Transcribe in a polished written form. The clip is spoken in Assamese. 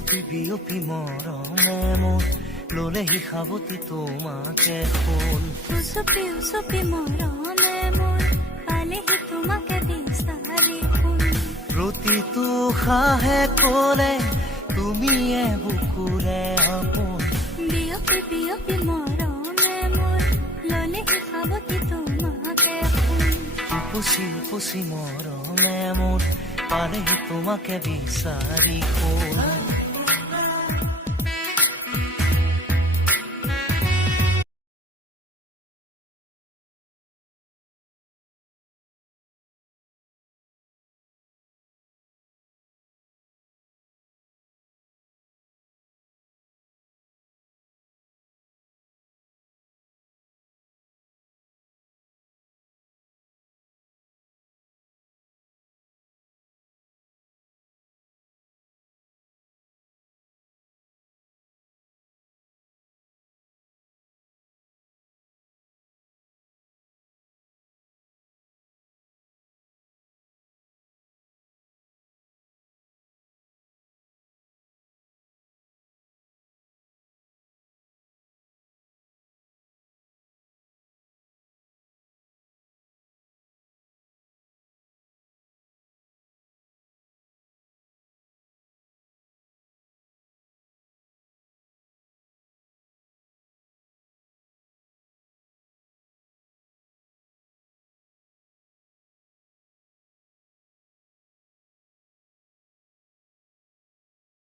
বিয়পি মৰমে মোৰ ললেহি সাৱটি তোমাকে ফুল উচপি উচপি মৰমে মোৰ পালেহি তোমাকে বিচাৰি ফুল প্ৰতিটো সাহে কলে তুমিয়ে বুকুৰে আপোন বিয়পি বিয়পি মৰমে মোৰ ললেহি সাৱটি তোমাকে ফুল উপচি উপচি মৰমে মোৰ পালেহি তোমাকে বিচাৰি ফুল